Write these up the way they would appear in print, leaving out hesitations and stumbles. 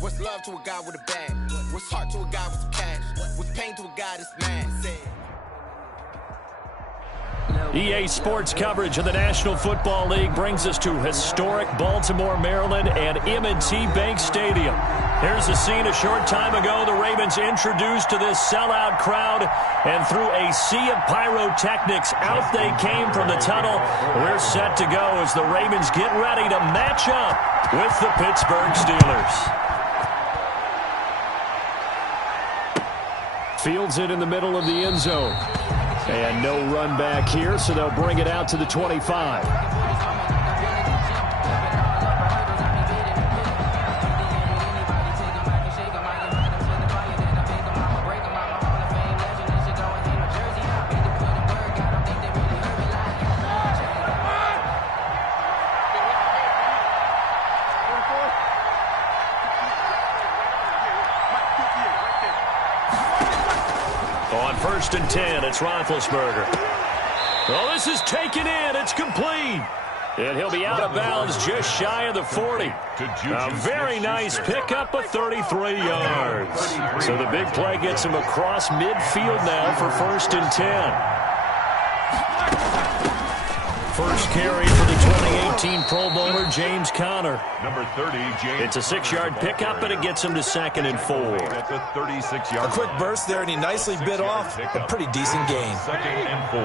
What's love to a guy with a bag? What's heart to a guy with some cash? What's pain to a guy that's mad? EA Sports coverage of the National Football League brings us to historic Baltimore, Maryland, and M&T Bank Stadium. Here's a scene a short time ago. The Ravens introduced to this sellout crowd, and through a sea of pyrotechnics, out they came from the tunnel. We're set to go as the Ravens get ready to match up with the Pittsburgh Steelers. Fields it in the middle of the end zone. And no run back here, so they'll bring it out to the 25. On 1st and 10, it's Roethlisberger. Oh, this is taken in. It's complete. And he'll be out of bounds just shy of the 40. A very nice pickup of 33 yards. So the big play gets him across midfield now for 1st and 10. First carry for the 2018 Pro Bowler, James Conner. Number 30, James. It's a 6-yard pickup, and it gets him to 2nd and 4. At the 36-yard. A quick burst there, and he nicely bit off a pretty decent gain. 2nd and 4.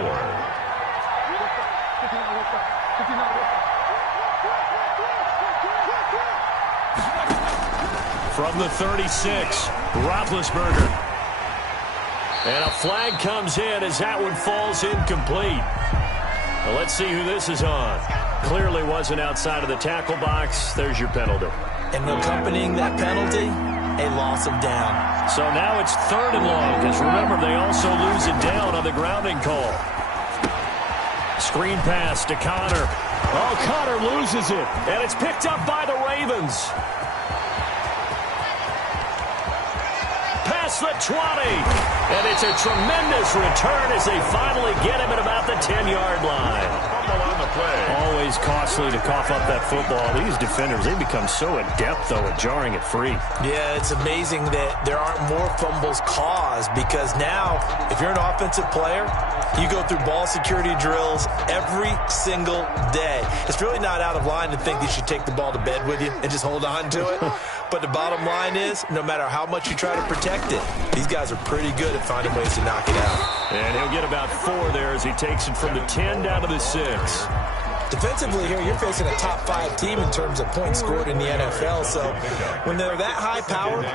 From the 36, Roethlisberger. And a flag comes in as that one falls incomplete. Well, let's see who this is on. Clearly wasn't outside of the tackle box. There's your penalty. And accompanying that penalty, a loss of down. So now it's 3rd and long, because remember, they also lose it down on the grounding call. Screen pass to Conner. Oh, Conner loses it, and it's picked up by the Ravens. Past the 20, and it's a tremendous return as they finally get him at about the 10-yard line. Always costly to cough up that football. These defenders, they become so adept, though, at jarring it free. Yeah, it's amazing that there aren't more fumbles caused, because now, if you're an offensive player, you go through ball security drills every single day. It's really not out of line to think that you should take the ball to bed with you and just hold on to it. But the bottom line is, no matter how much you try to protect it, these guys are pretty good at finding ways to knock it out. And he'll get about 4 there as he takes it from the 10 down to the 6. Defensively here, you're facing a top-5 team in terms of points scored in the NFL. So when they're that high-powered,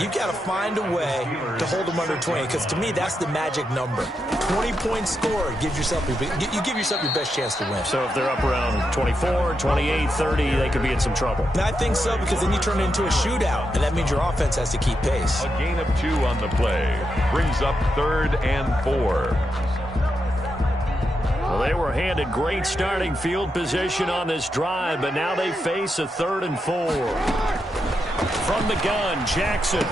you've got to find a way to hold them under 20. Because to me, that's the magic number. 20 points scored, you give yourself your best chance to win. So if they're up around 24, 28, 30, they could be in some trouble. And I think so, because then you turn it into a shootout, and that means your offense has to keep pace. A gain of 2 on the play brings up 3rd and 4. Well, they were handed great starting field position on this drive, but now they face a 3rd and 4. From the gun, Jackson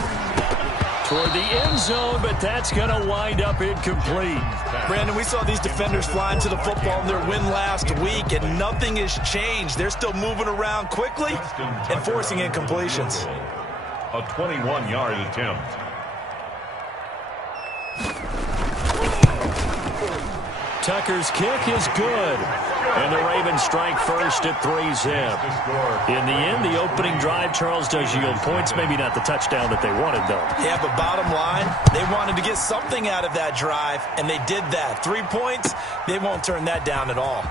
toward the end zone, but that's going to wind up incomplete. Brandon, we saw these defenders flying to the football in their win last week, and nothing has changed. They're still moving around quickly and forcing incompletions. A 21-yard attempt. Tucker's kick is good. And the Ravens strike first at 3-zip. In the end, the opening drive, Charles, does yield points. Maybe not the touchdown that they wanted, though. Yeah, but bottom line, they wanted to get something out of that drive, and they did that. 3 points, they won't turn that down at all.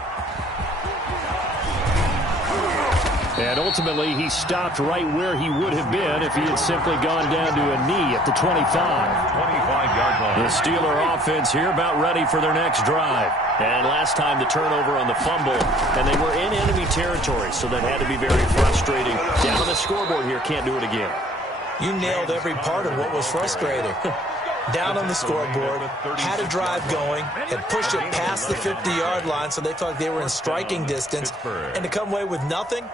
And ultimately, he stopped right where he would have been if he had simply gone down to a knee at the 25. 25-yard line. The Steeler offense here about ready for their next drive. And last time the turnover on the fumble, and they were in enemy territory, so that had to be very frustrating. Down on the scoreboard here, can't do it again. You nailed every part of what was frustrating. Down on the scoreboard, had a drive going, had pushed it past the 50-yard line, so they felt like they were in striking distance, and to come away with nothing,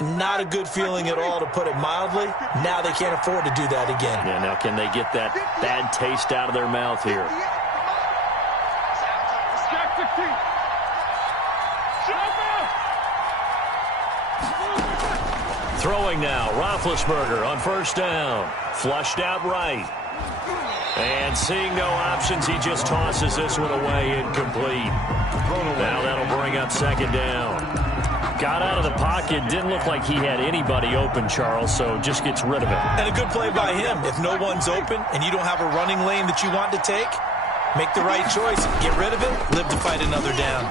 not a good feeling at all, to put it mildly. Now they can't afford to do that again. Yeah, now can they get that bad taste out of their mouth here? Throwing now, Roethlisberger on first down. Flushed out right. And seeing no options, he just tosses this one away, incomplete. Now that'll bring up second down. Got out of the pocket, didn't look like he had anybody open, Charles, so just gets rid of it. And a good play by him. If no one's open and you don't have a running lane that you want to take, make the right choice. Get rid of it, live to fight another down.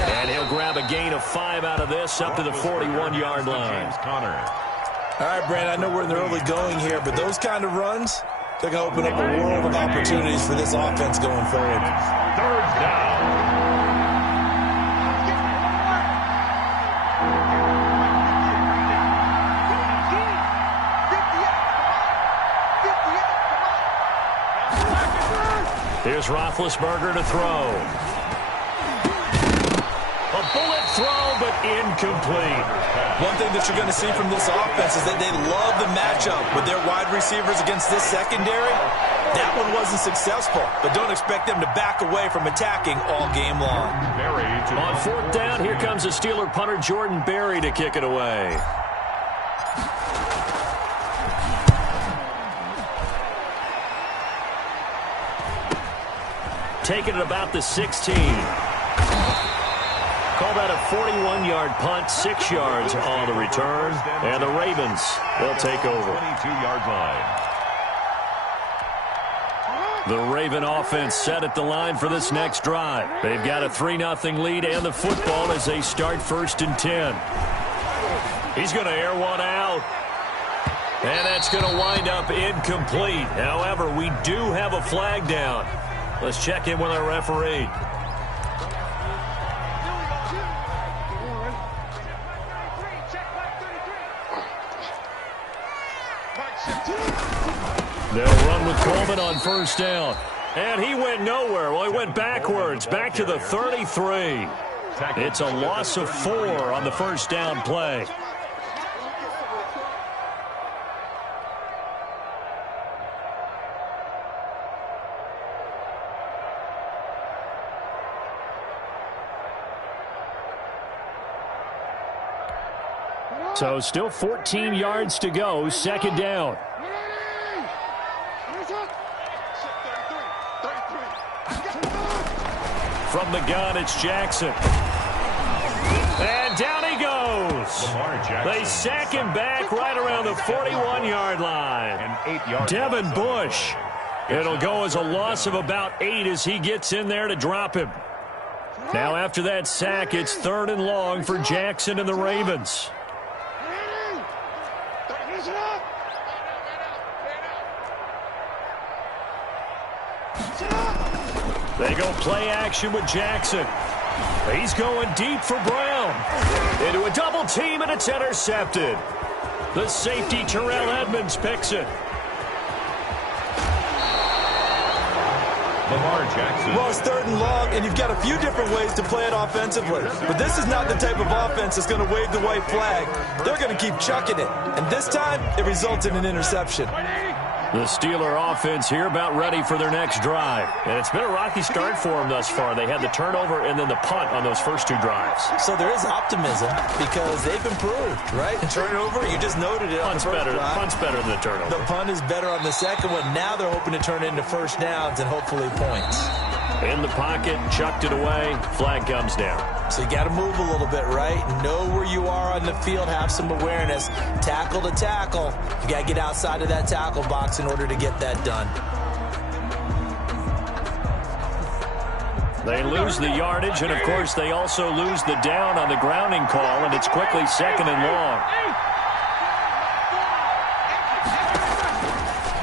And he'll grab a gain of 5 out of this up to the 41-yard line. All right, Brandon, I know we're in the early going here, but those kind of runs, they're going to open up a world of opportunities for this offense going forward. Third down. Here's Roethlisberger to throw. A bullet throw, but incomplete. One thing that you're going to see from this offense is that they love the matchup with their wide receivers against this secondary. That one wasn't successful, but don't expect them to back away from attacking all game long. On fourth down, here comes the Steeler punter Jordan Berry to kick it away. Taking it about the 16. Call that a 41-yard punt, 6 yards on the return. And the Ravens, they'll take over. 22-yard line. The Raven offense set at the line for this next drive. They've got a 3-0 lead and the football as they start first and 10. He's going to air one out. And that's going to wind up incomplete. However, we do have a flag down. Let's check in with our referee. They'll run with Coleman on first down. And he went nowhere. Well, he went backwards, back to the 33. It's a loss of 4 on the first down play. So still 14 yards to go, second down. From the gun, it's Jackson. And down he goes. They sack him back right around the 41-yard line. Devin Bush. It'll go as a loss of about 8 as he gets in there to drop him. Now after that sack, it's 3rd and long for Jackson and the Ravens. They go play action with Jackson. He's going deep for Brown. Into a double team, and it's intercepted. The safety, Terrell Edmonds, picks it. Lamar Jackson. Well, it's 3rd and long, and you've got a few different ways to play it offensively. But this is not the type of offense that's going to wave the white flag. They're going to keep chucking it. And this time, it results in an interception. The Steeler offense here about ready for their next drive. And it's been a rocky start for them thus far. They had the turnover and then the punt on those first 2 drives. So there is optimism because they've improved, right? Turnover, you just noted it. Punt's better than the turnover. The punt is better on the second one. Now they're hoping to turn into first downs and hopefully points. In the pocket, chucked it away, flag comes down. So you got to move a little bit, right? Know where you are on the field, have some awareness. Tackle to tackle. You got to get outside of that tackle box in order to get that done. They lose the yardage, and of course they also lose the down on the grounding call, and it's quickly 2nd and long.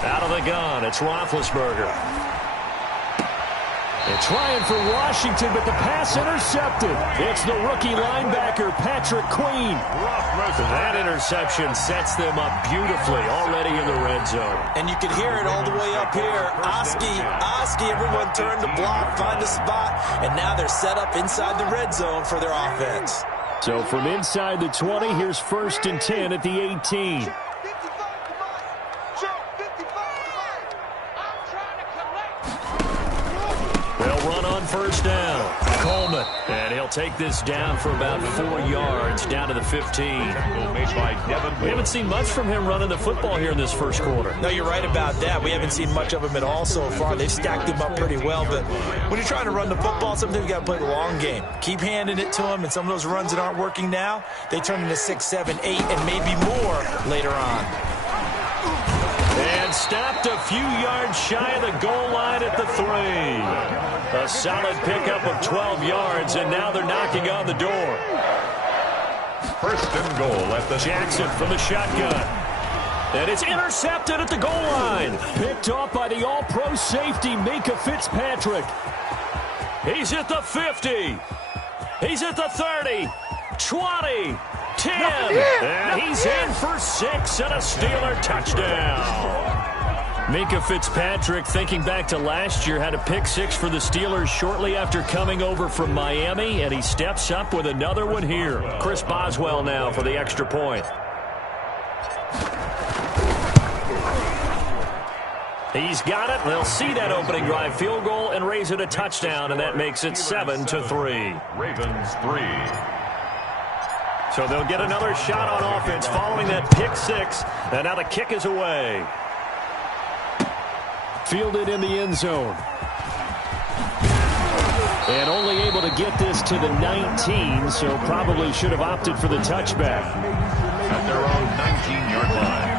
Out of the gun, it's Roethlisberger. They're trying for Washington, but the pass intercepted. It's the rookie linebacker, Patrick Queen. That interception sets them up beautifully already in the red zone. And you can hear it all the way up here. Oski, everyone turned to block, find a spot, and now they're set up inside the red zone for their offense. So from inside the 20, here's 1st and 10 at the 18. They'll run on first down. Coleman. And he'll take this down for about 4 yards, down to the 15. We haven't seen much from him running the football here in this first quarter. No, you're right about that. We haven't seen much of him at all so far. They've stacked him up pretty well, but when you're trying to run the football, sometimes you got to play the long game. Keep handing it to him, and some of those runs that aren't working now, they turn into 6, 7, 8, and maybe more later on. And stopped a few yards shy of the goal line at the 3. A solid pickup of 12 yards, and now they're knocking on the door. First and goal at the Jackson from the shotgun. And it's intercepted at the goal line. Picked off by the all-pro safety, Micah Fitzpatrick. He's at the 50. He's at the 30. 20. 10. And he's in for 6 and a Steeler touchdown. Micah Fitzpatrick, thinking back to last year, had a pick 6 for the Steelers shortly after coming over from Miami, and he steps up with another one here. Chris Boswell now for the extra point. He's got it. They'll see that opening drive field goal and raise it a touchdown, and that makes it 7-3. Ravens 3. So they'll get another shot on offense following that pick 6, and now the kick is away. Fielded in the end zone. And only able to get this to the 19, so probably should have opted for the touchback. At their own 19-yard line.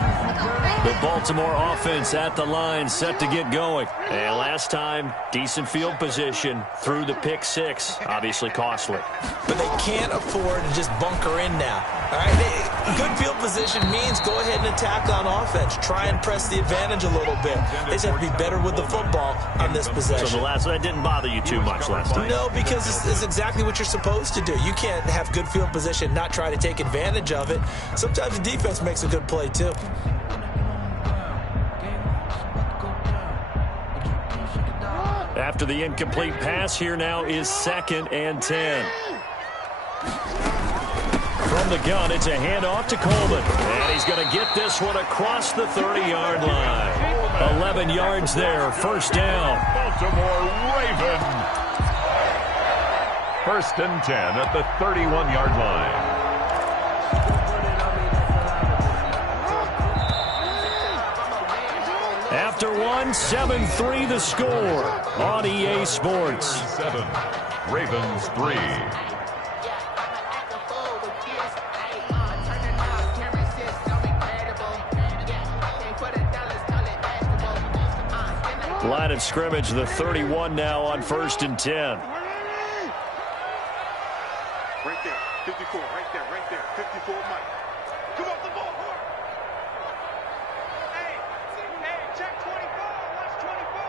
The Baltimore offense at the line, set to get going. And last time, decent field position through the pick 6. Obviously costly. But they can't afford to just bunker in now. All right, good field position means go ahead and attack on offense. Try and press the advantage a little bit. They just have to be better with the football on this possession. So that didn't bother you too much last time? No, because it's exactly what you're supposed to do. You can't have good field position, not try to take advantage of it. Sometimes the defense makes a good play, too. After the incomplete pass, here now is 2nd and 10. From the gun, it's a handoff to Coleman. And he's going to get this one across the 30-yard line. 11 yards there, first down. Baltimore Ravens. First and 10 at the 31-yard line. After one, 7-3 the score on EA Sports. 7, Ravens 3. Line of scrimmage, the 31 now on 1st and 10. Right there, 54, right there, 54, Mike. Come off the ball, hard. Hey, check 24, watch 24.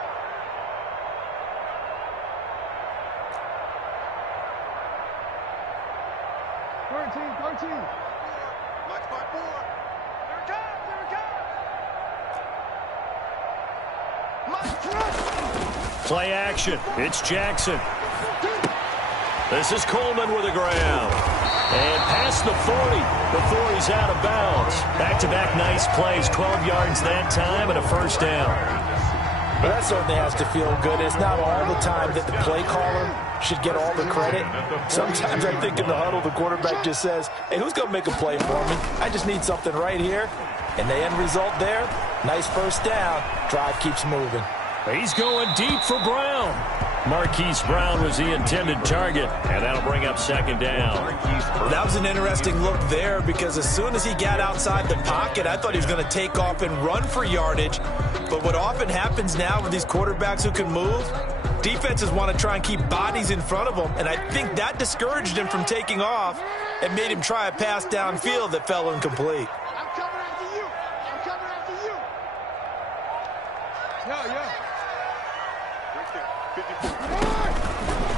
13. Watch my 4. Here it comes. Play action. It's Jackson. This is Coleman with a grab. And past the 40 before he's out of bounds. Back-to-back nice plays. 12 yards that time and a first down. Well, that certainly has to feel good. It's not all the time that the play caller should get all the credit. Sometimes I think in the huddle, the quarterback just says, hey, who's going to make a play for me? I just need something right here. And the end result there, nice first down. Drive keeps moving. He's going deep for Brown. Marquise Brown was the intended target, and that'll bring up 2nd down. That was an interesting look there because as soon as he got outside the pocket, I thought he was going to take off and run for yardage. But what often happens now with these quarterbacks who can move, defenses want to try and keep bodies in front of them, and I think that discouraged him from taking off and made him try a pass downfield that fell incomplete. I'm coming after you. Yeah. Right there, 54.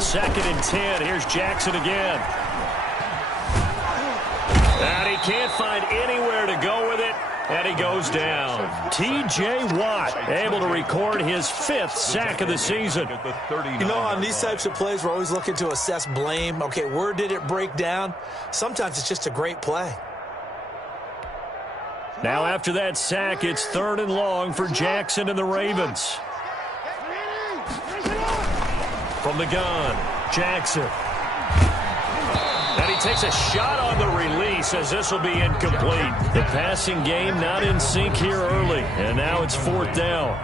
2nd and 10. Here's Jackson again. And he can't find anywhere to go with it. And he goes down. T.J. Watt able to record his 5th sack of the season. You know, on these types of plays, we're always looking to assess blame. Okay, where did it break down? Sometimes it's just a great play. Now after that sack, it's 3rd and long for Jackson and the Ravens. From the gun, Jackson. And he takes a shot on the release as this will be incomplete. The passing game not in sync here early, and now it's 4th down.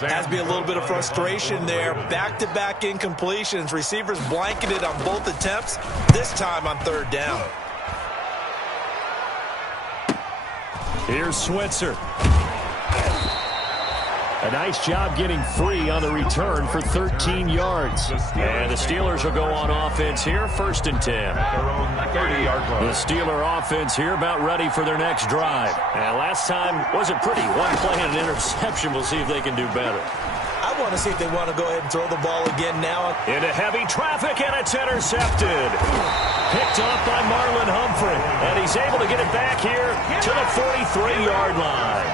Has to be a little bit of frustration there. Back-to-back incompletions. Receivers blanketed on both attempts, this time on 3rd down. Here's Switzer. A nice job getting free on the return for 13 yards. And the Steelers will go on offense here, 1st and 10. The Steeler offense here about ready for their next drive. And last time wasn't pretty. One play and an interception. We'll see if they can do better. I want to see if they want to go ahead and throw the ball again now. Into heavy traffic, and it's intercepted. Picked off by Marlon Humphrey. And he's able to get it back here to the 43-yard line.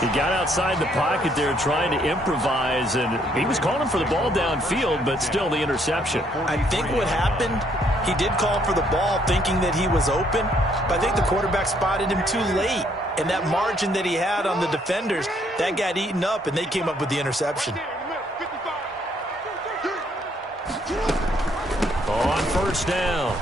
He got outside the pocket there trying to improvise, and he was calling for the ball downfield, but still the interception. I think what happened, he did call for the ball thinking that he was open, but I think the quarterback spotted him too late. And that margin that he had on the defenders, that got eaten up, and they came up with the interception. On 1st down,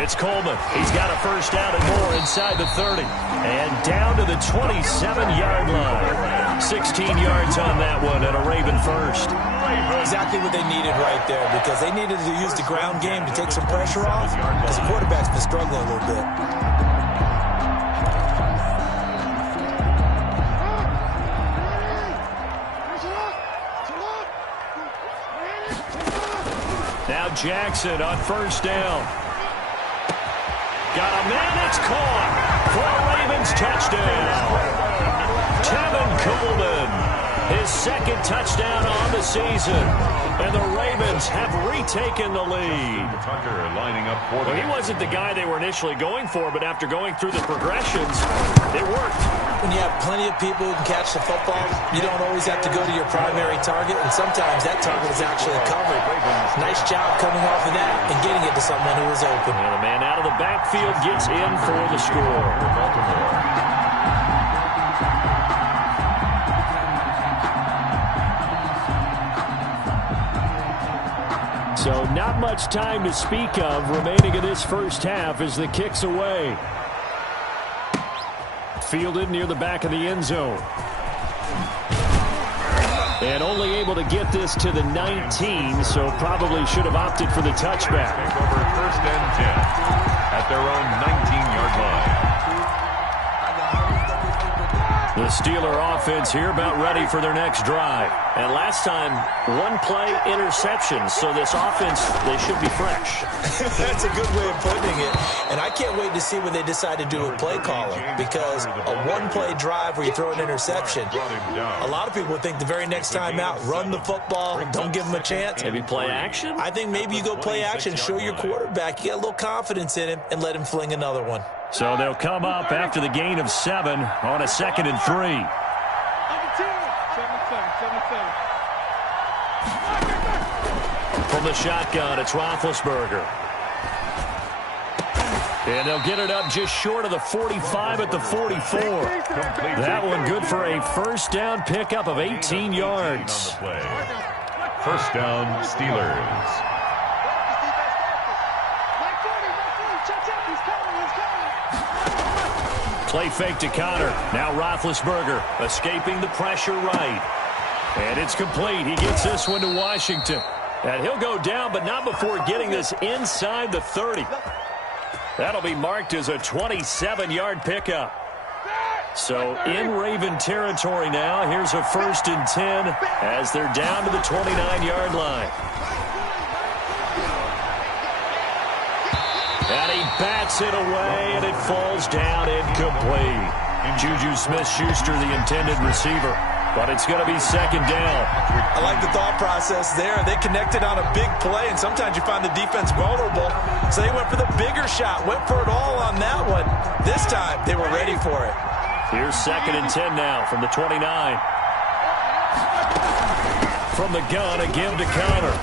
it's Coleman. He's got a 1st down and more inside the 30. And down to the 27-yard line. 16 yards on that one and a Raven first. Exactly what they needed right there, because they needed to use the ground game to take some pressure off, because the quarterback's been struggling a little bit. Now Jackson on 1st down. Got a man, it's caught for a Ravens touchdown. Tevin Coleman, his 2nd touchdown on the season. And the Ravens have retaken the lead. Tucker lining up for Well, he wasn't the guy they were initially going for, but after going through the progressions, it worked. When you have plenty of people who can catch the football, you don't always have to go to your primary target, and sometimes that target is actually covered. Nice job coming off of that and getting it to someone who was open. And the man out of the backfield gets in for the score. So not much time to speak of remaining in this 1st half as the kick's away. Fielded near the back of the end zone. And only able to get this to the 19, so probably should have opted for the touchback. Take over 1st and 10 at their own 19-yard line. The Steeler offense here about ready for their next drive. And last time, 1-play interception. So this offense, they should be fresh. That's a good way of putting it. And I can't wait to see what they decide to do with play calling, because a 1-play drive where you throw an interception, a lot of people would think the very next time out, run the football, don't give them a chance. Maybe play action? I think maybe you go play action, show your quarterback, you get a little confidence in him, and let him fling another one. So they'll come up after the gain of 7 on a 2nd and 3. From the shotgun, it's Roethlisberger. And they'll get it up just short of the 45 at the 44. That one good for a 1st down pickup of 18 yards. 1st down, Steelers. Play fake to Connor. Now Roethlisberger escaping the pressure right. And it's complete. He gets this one to Washington. And he'll go down, but not before getting this inside the 30. That'll be marked as a 27-yard pickup. So in Raven territory now. Here's a 1st and 10 as they're down to the 29-yard line. And he bats it away, and it falls down incomplete. Juju Smith-Schuster, the intended receiver. But it's going to be 2nd down. I like the thought process there. They connected on a big play, and sometimes you find the defense vulnerable. So they went for the bigger shot, went for it all on that one. This time, they were ready for it. Here's 2nd and 10 now from the 29. From the gun, a give to Connor.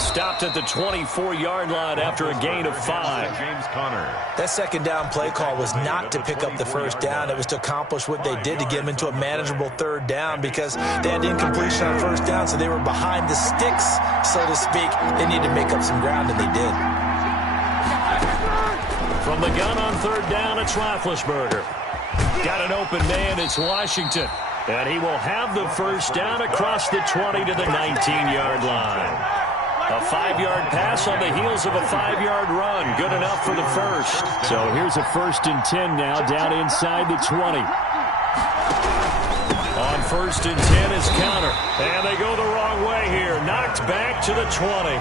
Stopped at the 24-yard line after a gain of 5. James Conner. That second down play call was not to pick up the first down. It was to accomplish what they did to get them into a manageable third down because they had incompletion on first down, so they were behind the sticks, so to speak. They needed to make up some ground, and they did. From the gun on third down, it's Roethlisberger. Got an open man, it's Washington. And he will have the first down across the 20 to the 19-yard line. A 5-yard pass on the heels of a 5-yard run. Good enough for the first. So here's a 1st and 10 now down inside the 20. On 1st and 10 is Conner. And they go the wrong way here. Knocked back to the 20.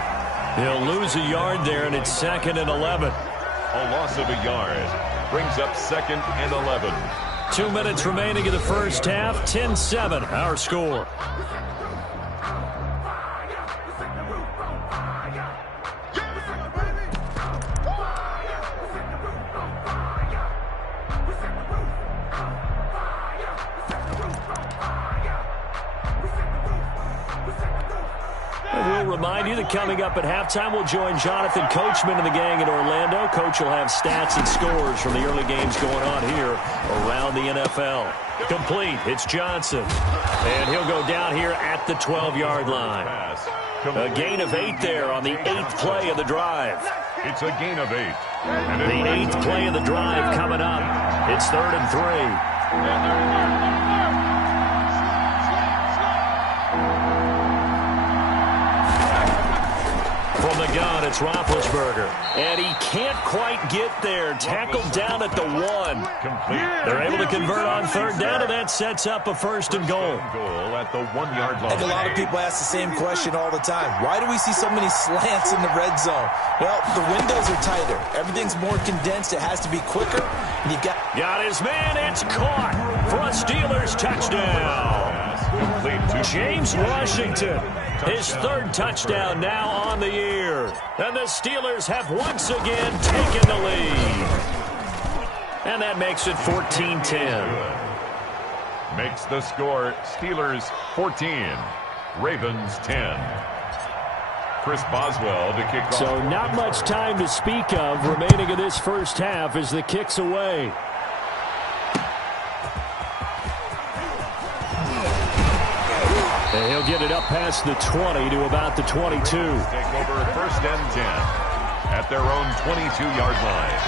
He'll lose a yard there, and it's 2nd and 11. A loss of a yard brings up 2nd and 11. 2 minutes remaining in the first half. 10-7, our score. We'll remind you that coming up at halftime, we'll join Jonathan Coachman and the gang in Orlando. Coach will have stats and scores from the early games going on here around the NFL. Complete. It's Johnson. And he'll go down here at the 12-yard line. A gain of 8 there on the 8th play of the drive. It's a gain of 8. The 8th play of the drive coming up. It's 3rd and 3. From the gun, it's Roethlisberger. And he can't quite get there. Tackled down at the 1. They're able to convert on third down, and that sets up a 1st and goal. Goal at the 1-yard line. And a lot of people ask the same question all the time. Why do we see so many slants in the red zone? Well, the windows are tighter. Everything's more condensed. It has to be quicker. And you've got his man. It's caught for a Steelers touchdown. James Washington. His 3rd touchdown now on the year. And the Steelers have once again taken the lead. And that makes it 14-10. Makes the score Steelers 14, Ravens 10. Chris Boswell to kick off. So not much time to speak of remaining in this first half as the kick's away. And he'll get it up past the 20 to about the 22. Take over 1st and 10 at their own 22-yard line.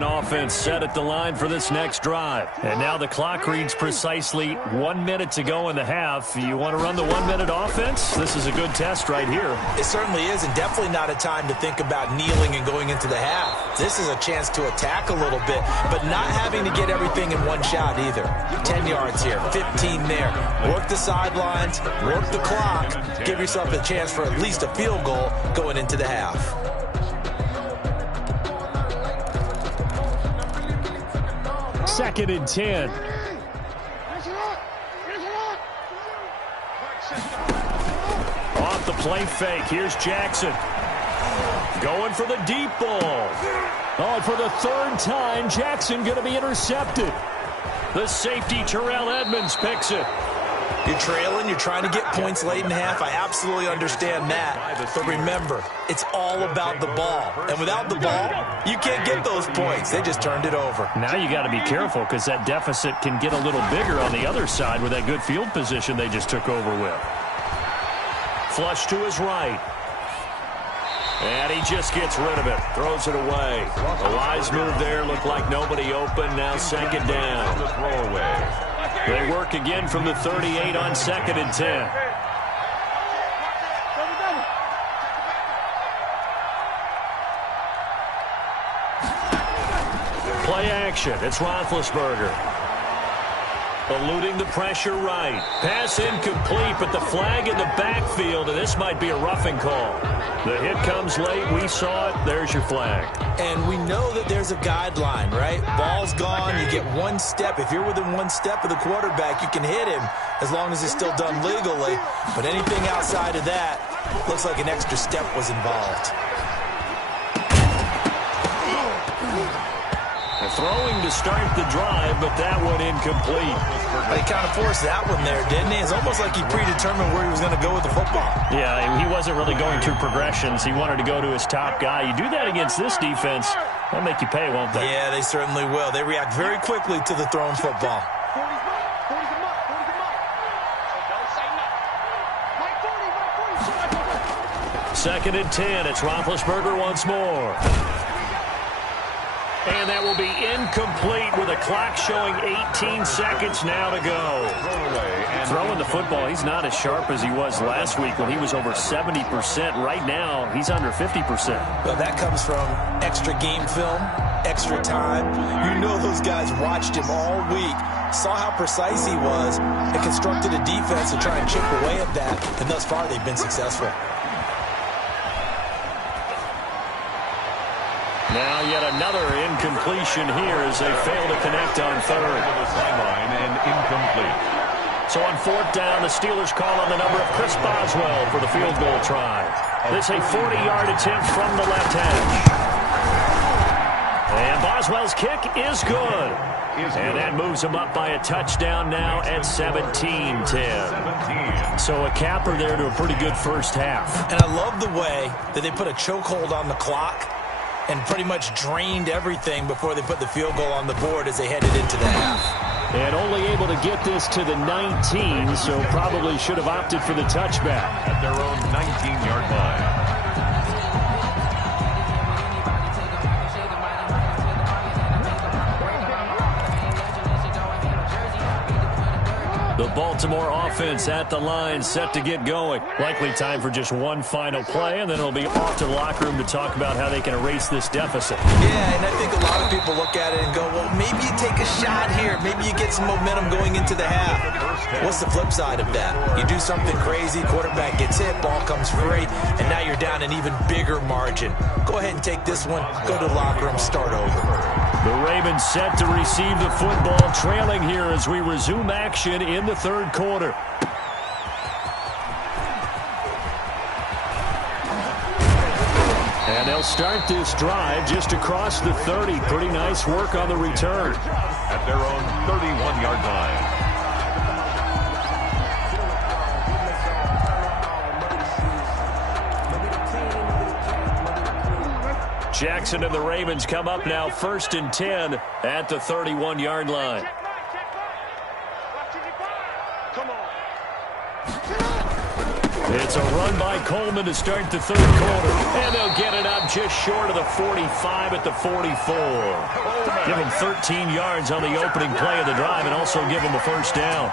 Offense set at the line for this next drive. And now the clock reads precisely 1 minute to go in the half. You want to run the 1-minute offense? This is a good test right here. It certainly is, and definitely not a time to think about kneeling and going into the half. This is a chance to attack a little bit, but not having to get everything in one shot either. 10 yards here, 15 there. Work the sidelines, work the clock, give yourself a chance for at least a field goal going into the half. 2nd and 10. Off the play fake. Here's Jackson. Going for the deep ball. Oh, for the 3rd time, Jackson going to be intercepted. The safety, Terrell Edmonds, picks it. You're trailing, you're trying to get points late in half. I absolutely understand that. But remember, it's all about the ball. And without the ball, you can't get those points. They just turned it over. Now you got to be careful because that deficit can get a little bigger on the other side with that good field position they just took over with. Flush to his right. And he just gets rid of it. Throws it away. A wise move there. Looked like nobody open. Now 2nd down. The throwaway. They work again from the 38 on 2nd and 10. Play action. It's Roethlisberger. Eluding the pressure right. Pass incomplete, but the flag in the backfield, and this might be a roughing call. The hit comes late. We saw it. There's your flag. And we know that there's a guideline, right? Ball's gone. You get one step. If you're within one step of the quarterback, you can hit him as long as it's still done legally. But anything outside of that, looks like an extra step was involved. Throwing to start the drive, but that one incomplete. He kind of forced that one there, didn't he? It's almost like he predetermined where he was going to go with the football. Yeah, he wasn't really going through progressions. He wanted to go to his top guy. You do that against this defense, they'll make you pay, won't they? Yeah, they certainly will. They react very quickly to the thrown football. 40's him up. Second and 10. It's Roethlisberger once more. And that will be incomplete with a clock showing 18 seconds now to go. Throwing the football, he's not as sharp as he was last week when he was over 70%. Right now, he's under 50%. Well, that comes from extra game film, extra time. You know those guys watched him all week, saw how precise he was, and constructed a defense to try and chip away at that. And thus far, they've been successful. Now yet another incompletion here as they fail to connect on third. Sideline and incomplete. So on fourth down, the Steelers call on the number of Chris Boswell for the field goal try. This a 40-yard attempt from the left edge. And Boswell's kick is good. And that moves him up by a touchdown now at 17-10. So a capper there to a pretty good first half. And I love the way that they put a chokehold on the clock and pretty much drained everything before they put the field goal on the board as they headed into the half. And only able to get this to the 19, so probably should have opted for the touchback. At their own 19-yard line. The Baltimore offense at the line, set to get going. Likely time for just one final play, and then it'll be off to the locker room to talk about how they can erase this deficit. Yeah, and I think a lot of people look at it and go, well, maybe you take a shot here. Maybe you get some momentum going into the half. What's the flip side of that? You do something crazy, quarterback gets hit, ball comes free, and now you're down an even bigger margin. Go ahead and take this one, go to the locker room, start over. The Ravens set to receive the football, trailing here as we resume action in the third quarter. And they'll start this drive just across the 30. Pretty nice work on the return. At their own 31-yard line. Jackson and the Ravens come up now 1st and 10 at the 31-yard line. It's a run by Coleman to start the third quarter. And they'll get it up just short of the 45 at the 44. Give them 13 yards on the opening play of the drive and also give them a first down.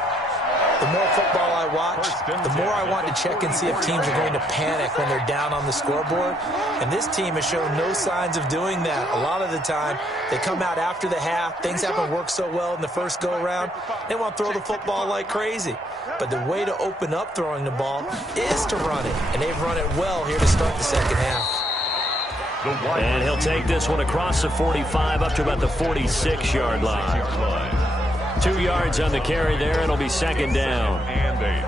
The more football I watch, the more I want to check and see if teams are going to panic when they're down on the scoreboard. And this team has shown no signs of doing that. A lot of the time, they come out after the half. Things haven't worked so well in the first go-around. They want to throw the football like crazy. But the way to open up throwing the ball is to run it. And they've run it well here to start the second half. And he'll take this one across the 45 up to about the 46-yard line. 2 yards on the carry there. It'll be second down. And 8.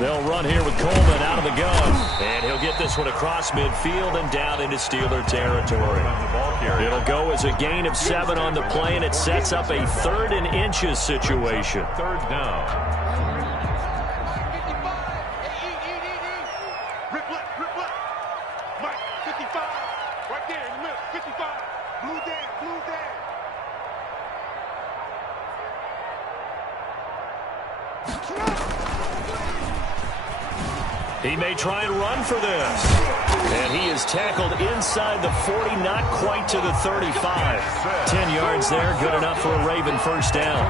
They'll run here with Coleman out of the gun. And he'll get this one across midfield and down into Steeler territory. It'll go as a gain of 7 on the play, and it sets up a 3rd and inches situation. Third down. Rip left. Mike, 55. Right there in the middle, 55. Blue down. He may try and run for this. And he is tackled inside the 40, not quite to the 35. 10 yards there, good enough for a Raven first down.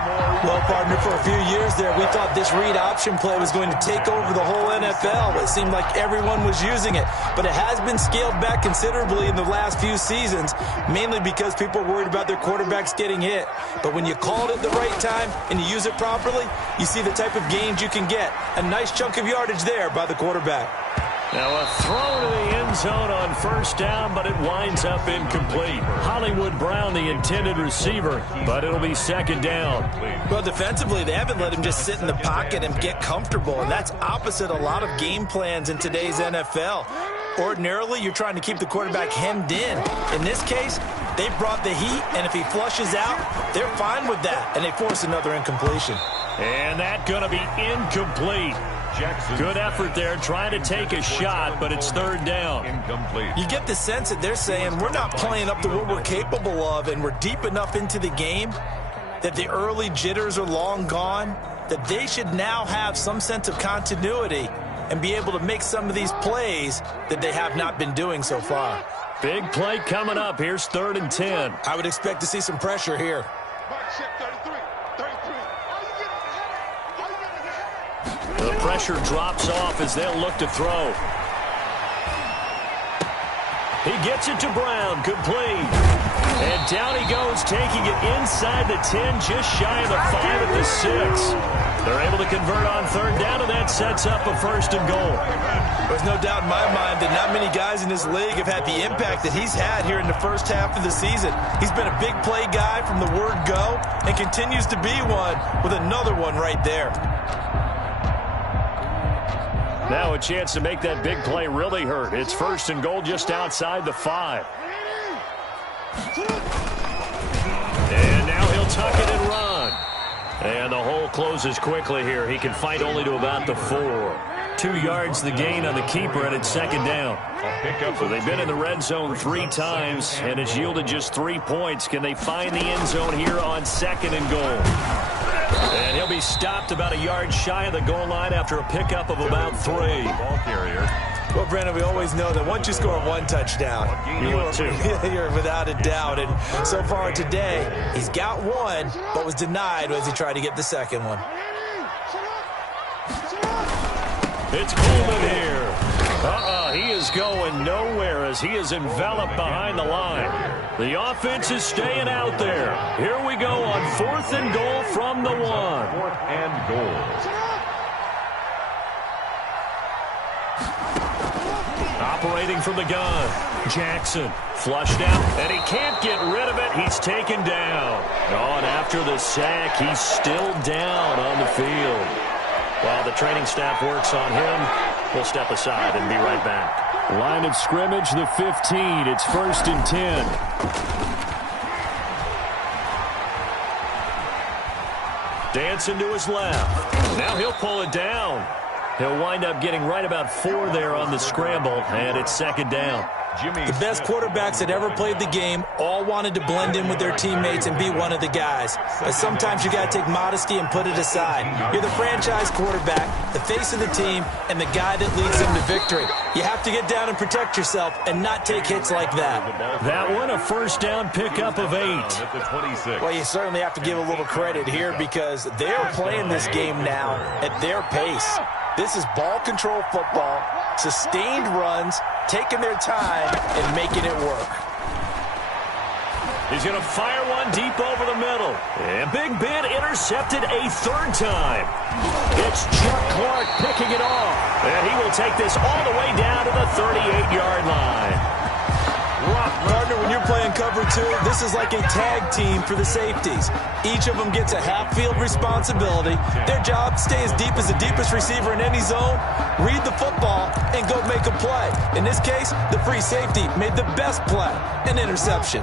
Well, partner, for a few years there, we thought this read option play was going to take over the whole NFL. It seemed like everyone was using it. But it has been scaled back considerably in the last few seasons, mainly because people are worried about their quarterbacks getting hit. But when you call it at the right time and you use it properly, you see the type of gains you can get. A nice chunk of yardage there by the quarterback. Now a throw to the end zone on first down, but it winds up incomplete. Hollywood Brown, the intended receiver, but it'll be second down. Well, defensively, they haven't let him just sit in the pocket and get comfortable, and that's opposite a lot of game plans in today's NFL. Ordinarily, you're trying to keep the quarterback hemmed in. In this case, they brought the heat, and if he flushes out, they're fine with that, and they force another incompletion. And that's going to be incomplete. Good effort there, trying to take a shot, but it's third down. Incomplete. You get the sense that they're saying we're not playing up to what we're capable of, and we're deep enough into the game that the early jitters are long gone, that they should now have some sense of continuity and be able to make some of these plays that they have not been doing so far. Big play coming up. Here's 3rd and 10. I would expect to see some pressure here. The pressure drops off as they'll look to throw. He gets it to Brown, complete. And down he goes, taking it inside the 10, just shy of the 5 at the 6. They're able to convert on third down, and that sets up a 1st and goal. There's no doubt in my mind that not many guys in this league have had the impact that he's had here in the first half of the season. He's been a big play guy from the word go and continues to be one with another one right there. Now a chance to make that big play really hurt. It's 1st and goal just outside the 5. And now he'll tuck it and run. And the hole closes quickly here. He can fight only to about the 4. 2 yards the gain on the keeper, and it's 2nd down. So they've been in the red zone 3 times, and it's yielded just 3 points. Can they find the end zone here on 2nd and goal? And he'll be stopped about a yard shy of the goal line after a pickup of about 3. Ball carrier. Well, Brandon, we always know that once you score 1 touchdown, you're without a doubt. And so far today, he's got 1, but was denied as he tried to get the 2nd one. It's Coleman here. He is going nowhere as he is enveloped behind the line. The offense is staying out there. Here we go on 4th and goal from the 1. 4th and goal. Operating from the gun. Jackson flushed out, and he can't get rid of it. He's taken down. Oh, and after the sack, he's still down on the field. While the training staff works on him, we'll step aside and be right back. Line of scrimmage, the 15. It's 1st and 10. Dancing to his left. Now he'll pull it down. He'll wind up getting right about 4 there on the scramble, and it's 2nd down. The best quarterbacks that ever played the game all wanted to blend in with their teammates and be one of the guys. But sometimes you got to take modesty and put it aside. You're the franchise quarterback, the face of the team, and the guy that leads them to victory. You have to get down and protect yourself and not take hits like that. That one, a 1st down pickup of 8. At the 26. Well, you certainly have to give a little credit here because they're playing this game now at their pace. This is ball control football, sustained runs, taking their time and making it work. He's going to fire one deep over the middle. And Big Ben intercepted a 3rd time. It's Chuck Clark picking it off. And he will take this all the way down to the 38-yard line. Partner, when you're playing cover 2, this is like a tag team for the safeties. Each of them gets a half-field responsibility. Their job, stay as deep as the deepest receiver in any zone, read the football, and go make a play. In this case, the free safety made the best play, an interception.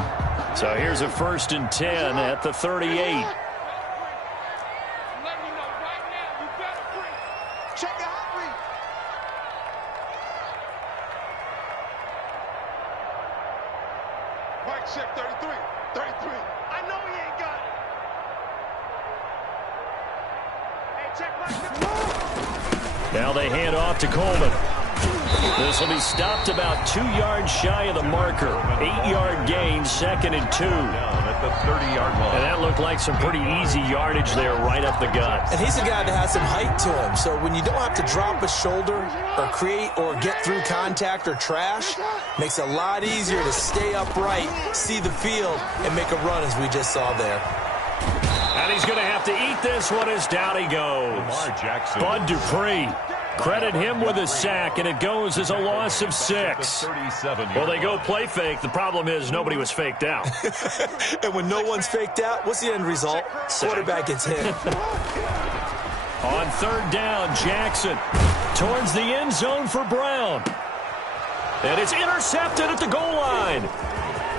So here's a 1st and 10 at the 38. Check 33. 33. I know he ain't got it. Hey, check my... Now they hand off to Coleman. This will be stopped about 2 yards shy of the marker. 8-yard gain, 2nd and 2. Down at the 30-yard line. And that looked like some pretty easy yardage there right up the gut. And he's a guy that has some height to him. So when you don't have to drop a shoulder or create or get through contact or trash, makes it a lot easier to stay upright, see the field, and make a run as we just saw there. And he's going to have to eat this one as down he goes. Jackson. Bud Dupree. Credit him with a sack, and it goes as a loss of 6. Well, they go play fake. The problem is nobody was faked out. And when no one's faked out, what's the end result? Quarterback gets hit. On 3rd down, Jackson towards the end zone for Brown. And it's intercepted at the goal line.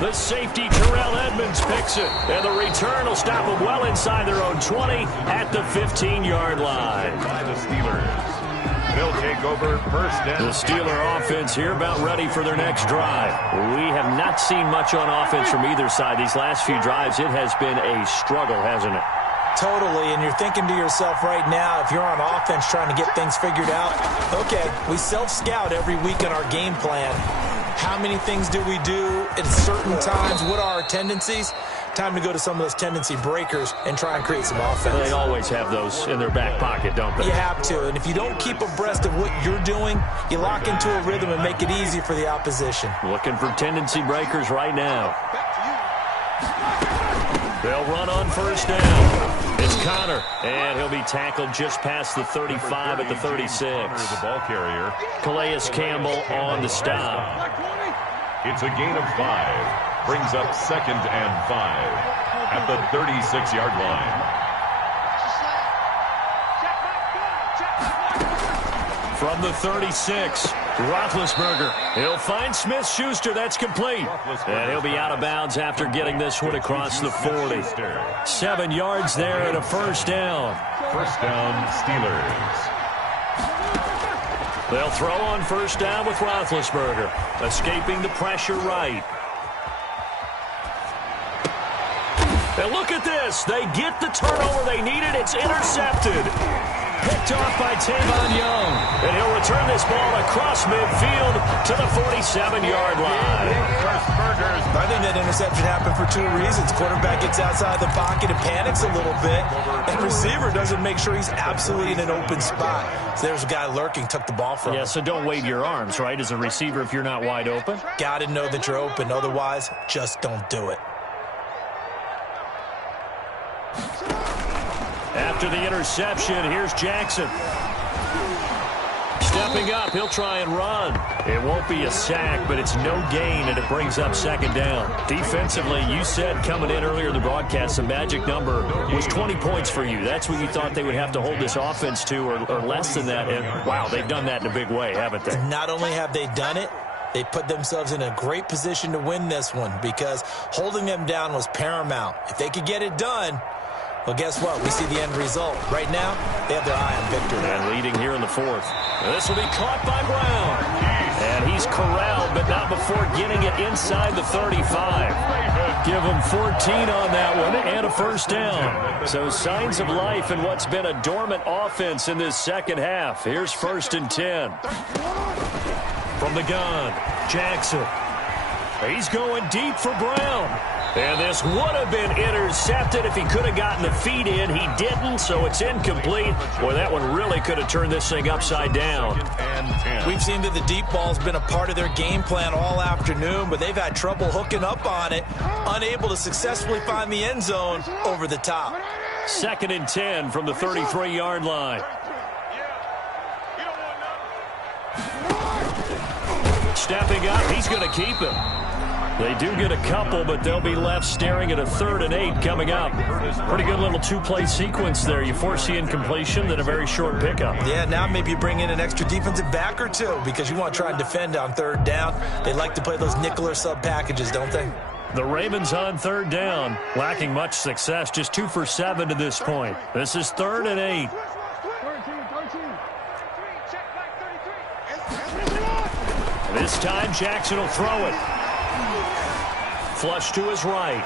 The safety, Terrell Edmonds, picks it. And the return will stop them well inside their own 20 at the 15-yard line. By the Steelers. They'll take over 1st down. The Steeler offense here about ready for their next drive. We have not seen much on offense from either side. These last few drives, it has been a struggle, hasn't it? Totally, and you're thinking to yourself right now, if you're on offense trying to get things figured out, okay, we self-scout every week in our game plan. How many things do we do at certain times? What are our tendencies? Time to go to some of those tendency breakers and try and create some offense. They always have those in their back pocket, don't they? You have to, and if you don't keep abreast of what you're doing, you lock into a rhythm and make it easy for the opposition. Looking for tendency breakers right now. They'll run on 1st down. It's Connor, and he'll be tackled just past the 35 at the 36. The ball carrier. Calais Campbell on the stop. It's a gain of 5. Brings up 2nd and 5 at the 36-yard line. From the 36, Roethlisberger. He'll find Smith-Schuster. That's complete. And he'll be out of bounds after getting this one across the 40. 7 yards there and a 1st down. 1st down, Steelers. They'll throw on 1st down with Roethlisberger. Escaping the pressure right. And look at this. They get the turnover they needed. It's intercepted. Picked off by Tavon Young. And he'll return this ball across midfield to the 47-yard line. I think that interception happened for 2 reasons. Quarterback gets outside the pocket and panics a little bit. And receiver doesn't make sure he's absolutely in an open spot. So there's a guy lurking, took the ball from him. Yeah, so don't wave your arms, right, as a receiver if you're not wide open. Got to know that you're open. Otherwise, just don't do it. After the interception, here's Jackson. Stepping up, he'll try and run. It won't be a sack, but it's no gain, and it brings up 2nd down. Defensively, you said coming in earlier in the broadcast, the magic number was 20 points for you. That's what you thought they would have to hold this offense to, or less than that. And, wow, they've done that in a big way, haven't they? Not only have they done it, they put themselves in a great position to win this one because holding them down was paramount. If they could get it done, well, guess what? We see the end result. Right now, they have their eye on victory. And leading here in the 4th. This will be caught by Brown. And he's corralled, but not before getting it inside the 35. Give him 14 on that one and a 1st down. So signs of life in what's been a dormant offense in this 2nd half. Here's 1st and 10. From the gun, Jackson. He's going deep for Brown. And this would have been intercepted if he could have gotten the feet in. He didn't, so it's incomplete. Boy, that one really could have turned this thing upside down. We've seen that the deep ball's been a part of their game plan all afternoon, but they've had trouble hooking up on it, unable to successfully find the end zone over the top. 2nd and 10 from the 33-yard line. Stepping up, he's going to keep him. They do get a couple, but they'll be left staring at a 3rd and 8 coming up. Pretty good little 2-play sequence there. You force the incompletion, then a very short pickup. Yeah, now maybe you bring in an extra defensive back or 2 because you want to try and defend on 3rd down. They like to play those nickel or sub packages, don't they? The Ravens on 3rd down, lacking much success, just 2 for 7 to this point. This is 3rd and 8. This time, Jackson will throw it. Flush to his right.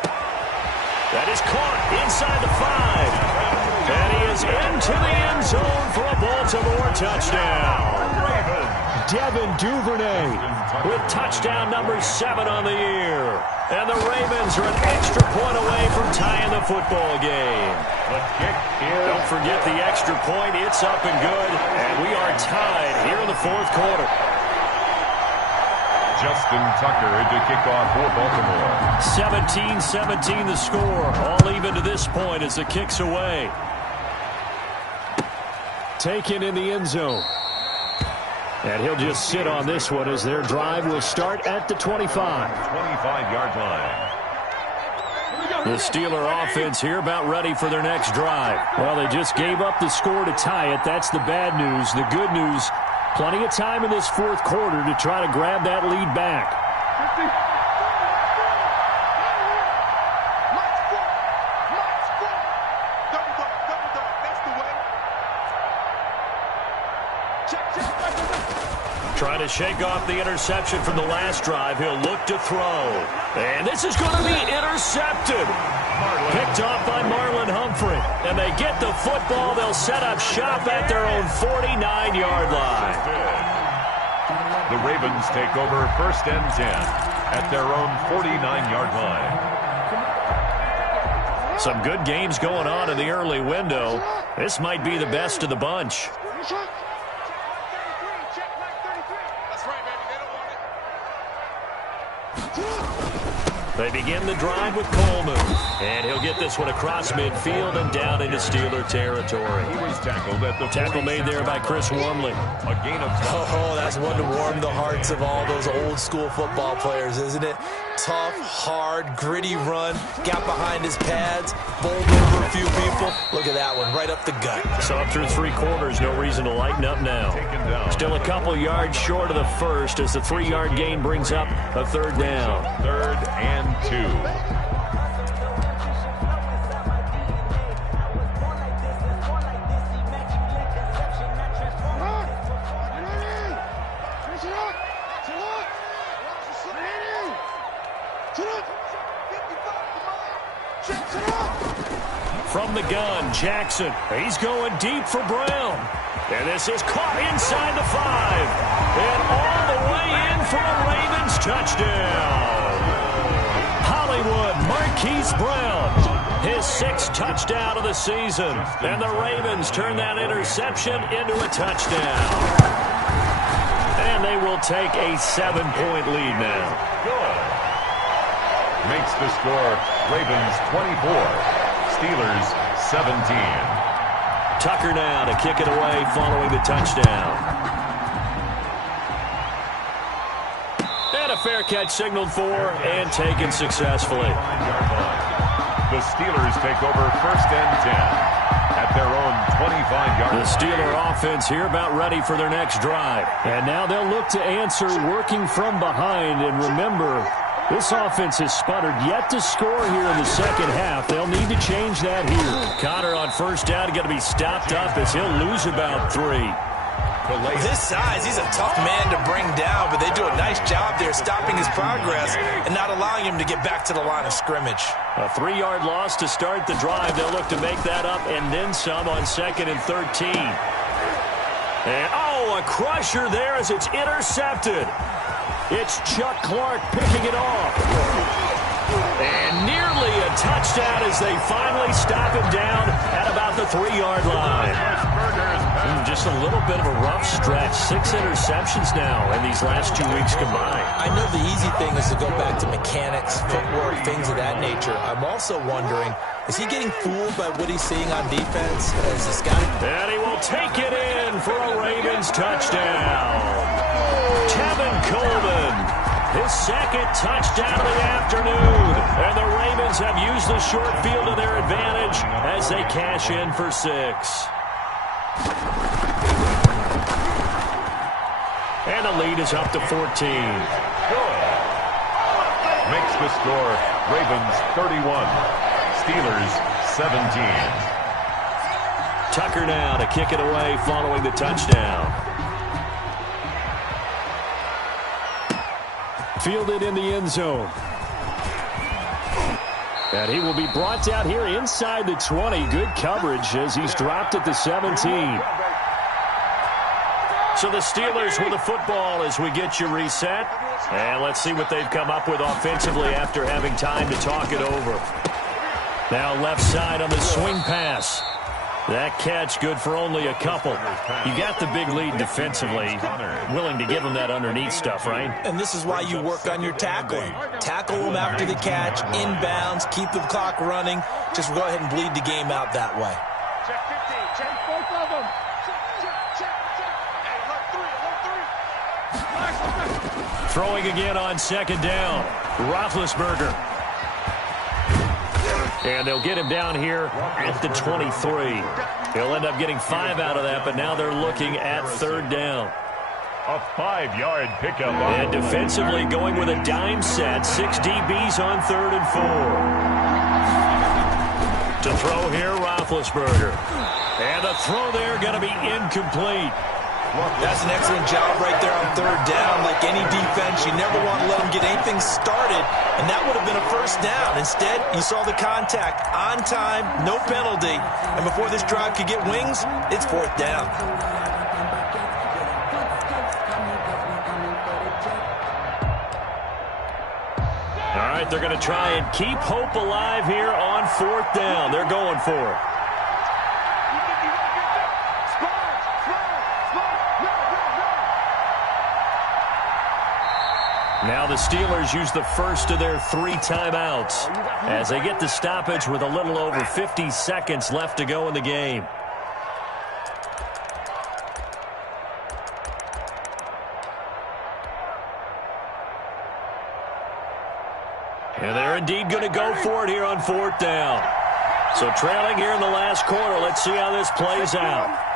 That is caught inside the 5. And he is into the end zone for a Baltimore touchdown. Devin Duvernay with touchdown number 7 on the year. And the Ravens are an extra point away from tying the football game. Don't forget the extra point. It's up and good. And we are tied here in the fourth quarter. Justin Tucker to kick off for Baltimore. 17-17 the score. All even to this point as the kick's away. Taken in the end zone. And he'll just sit on this one as their drive will start at the 25. 25-yard line. The Steeler offense here about ready for their next drive. Well, they just gave up the score to tie it. That's the bad news. The good news, plenty of time in this fourth quarter to try to grab that lead back. Trying to shake off the interception from the last drive. He'll look to throw. And this is going to be intercepted. Picked off by Marlon Humphrey. And they get the football. They'll set up shop at their own 49-yard line. The Ravens take over 1st and 10 at their own 49-yard line. Some good games going on in the early window. This might be the best of the bunch. They begin the drive with Coleman. And he'll get this one across midfield and down into Steeler territory. He was tackled at the tackle made there by Chris Wormley. A gain of that's one to warm the hearts of all those old school football players, isn't it? Tough, hard, gritty run. Got behind his pads, bowled over a few people. Look at that one, right up the gut. So up through 3 quarters, no reason to lighten up now. Still a couple yards short of the first as the 3-yard gain brings up a 3rd down. 3rd and 2. From the gun, Jackson. He's going deep for Brown. And this is caught inside the 5. And all the way in for a Ravens touchdown. Hollywood Marquise Brown. His 6th touchdown of the season. And the Ravens turn that interception into a touchdown. And they will take a 7-point lead now. Good. Makes the score Ravens 24. Steelers 17. Tucker now to kick it away following the touchdown. And a fair catch signaled for and taken successfully. The Steelers take over 1st and 10 at their own 25-yard line. The Steeler offense here about ready for their next drive. And now they'll look to answer working from behind. And remember, this offense has sputtered yet to score here in the second half. They'll need to change that here. Connor on 1st down going to be stopped up as he'll lose about 3. With his size, he's a tough man to bring down, but they do a nice job there stopping his progress and not allowing him to get back to the line of scrimmage. A 3-yard loss to start the drive. They'll look to make that up and then some on 2nd and 13. And, a crusher there as it's intercepted. It's Chuck Clark picking it off. And nearly a touchdown as they finally stop him down at about the 3-yard line. Just a little bit of a rough stretch. 6 interceptions now in these last 2 weeks combined. I know the easy thing is to go back to mechanics, footwork, things of that nature. I'm also wondering, is he getting fooled by what he's seeing on defense? Is this guy? And he will take it in for a Ravens touchdown. Kevin Coleman, his 2nd touchdown of the afternoon. And the Ravens have used the short field to their advantage as they cash in for 6. And the lead is up to 14. Good. Makes the score Ravens 31. Steelers 17. Tucker now to kick it away following the touchdown. Fielded in the end zone. And he will be brought down here inside the 20. Good coverage as he's dropped at the 17. So the Steelers with the football as we get you reset. And let's see what they've come up with offensively after having time to talk it over. Now left side on the swing pass. That catch good for only a couple. You got the big lead defensively. Willing to give them that underneath stuff, right? And this is why you work on your tackling. Tackle them after the catch, inbounds, keep the clock running. Just go ahead and bleed the game out that way. Check 15. Check both of them. Check. Hey, alert 3. Throwing again on second down. Roethlisberger. And they'll get him down here at the 23. He'll end up getting 5 out of that, but now they're looking at third down. A 5-yard pickup. And defensively going with a dime set. 6 DBs on third and 4. To throw here, Roethlisberger. And the throw there going to be incomplete. That's an excellent job right there on third down. Like any defense, you never want to let them get anything started, and that would have been a first down. Instead, you saw the contact on time, no penalty, and before this drive could get wings, it's fourth down. All right, they're going to try and keep hope alive here on fourth down. They're going for it. Now the Steelers use the first of their 3 timeouts as they get the stoppage with a little over 50 seconds left to go in the game. And they're indeed going to go for it here on fourth down. So trailing here in the last quarter, let's see how this plays out.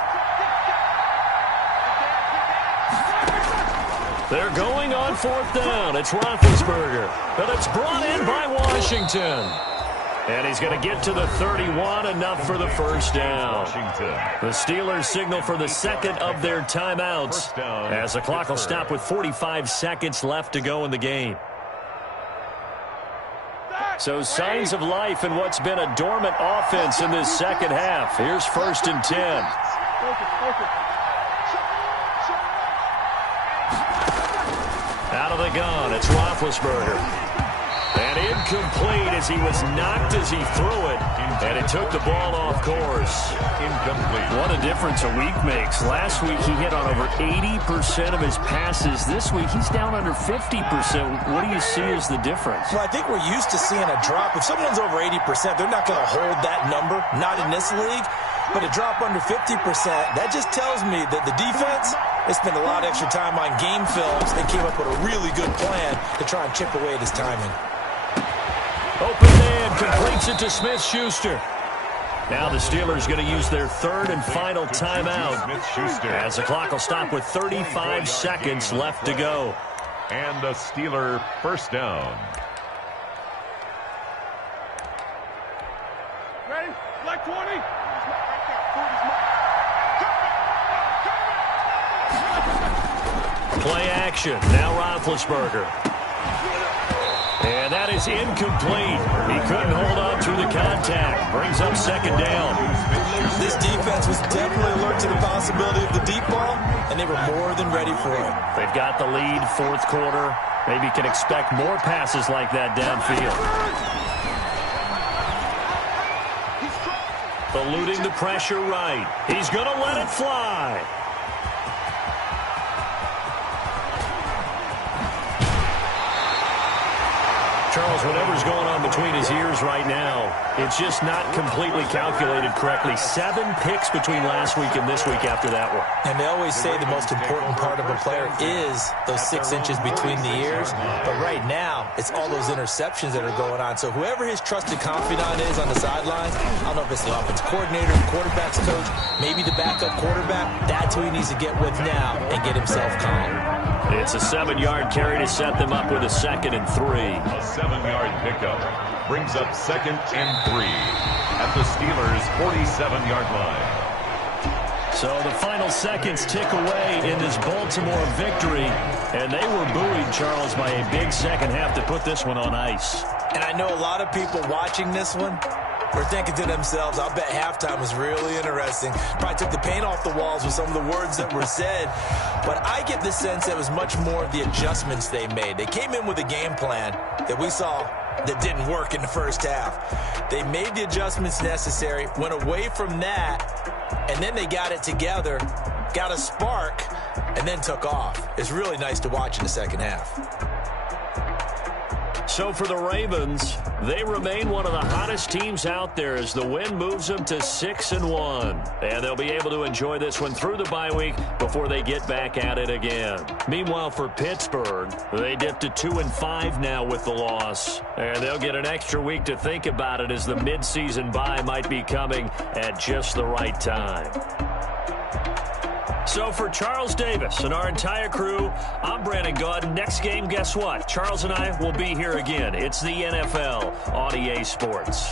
They're going on fourth down. It's Roethlisberger. But it's brought in by Washington. And he's going to get to the 31, enough for the first down. The Steelers signal for the second of their timeouts as the clock will stop with 45 seconds left to go in the game. So signs of life in what's been a dormant offense in this second half. Here's first and 10. Out of the gun, it's Roethlisberger. And incomplete as he was knocked as he threw it. And it took the ball off course. Incomplete. What a difference a week makes. Last week he hit on over 80% of his passes. This week he's down under 50%. What do you see as the difference? Well, I think we're used to seeing a drop. If someone's over 80%, they're not going to hold that number. Not in this league. But a drop under 50%, that just tells me that the defense, they spent a lot of extra time on game films. They came up with a really good plan to try and chip away at his timing. Open man completes it to Smith-Schuster. Now the Steelers going to use their third and final timeout as the clock will stop with 35 seconds left to go. And a Steeler first down. Ready? Black 20. Play action. Now Roethlisberger. And that is incomplete. He couldn't hold on through the contact. Brings up second down. This defense was definitely alert to the possibility of the deep ball, and they were more than ready for it. They've got the lead, fourth quarter. Maybe can expect more passes like that downfield. Eluding the pressure right. He's going to let it fly. Charles, whatever's going on between his ears right now, it's just not completely calculated correctly. 7 picks between last week and this week after that one. And they always say the most important part of a player is those 6 inches between the ears. But right now, it's all those interceptions that are going on. So whoever his trusted confidant is on the sidelines, I don't know if it's the offense coordinator, the quarterback's coach, maybe the backup quarterback, that's who he needs to get with now and get himself calm. It's a 7-yard carry to set them up with a 2nd and 3. A 7-yard pickup brings up 2nd and 3 at the Steelers' 47-yard line. So the final seconds tick away in this Baltimore victory, and they were buoyed, Charles, by a big second half to put this one on ice. And I know a lot of people watching this one were thinking to themselves, I'll bet halftime was really interesting. Probably took the paint off the walls with some of the words that were said. but I get the sense it was much more of the adjustments they made. They came in with a game plan that we saw that didn't work in the first half. They made the adjustments necessary, went away from that, and then they got it together, got a spark, and then took off. It's really nice to watch in the second half. So for the Ravens, they remain one of the hottest teams out there as the win moves them to 6-1. And they'll be able to enjoy this one through the bye week before they get back at it again. Meanwhile, for Pittsburgh, they dipped to 2-5 now with the loss. And they'll get an extra week to think about it as the midseason bye might be coming at just the right time. So for Charles Davis and our entire crew, I'm Brandon Gaudin. Next game, guess what? Charles and I will be here again. It's the NFL on EA Sports.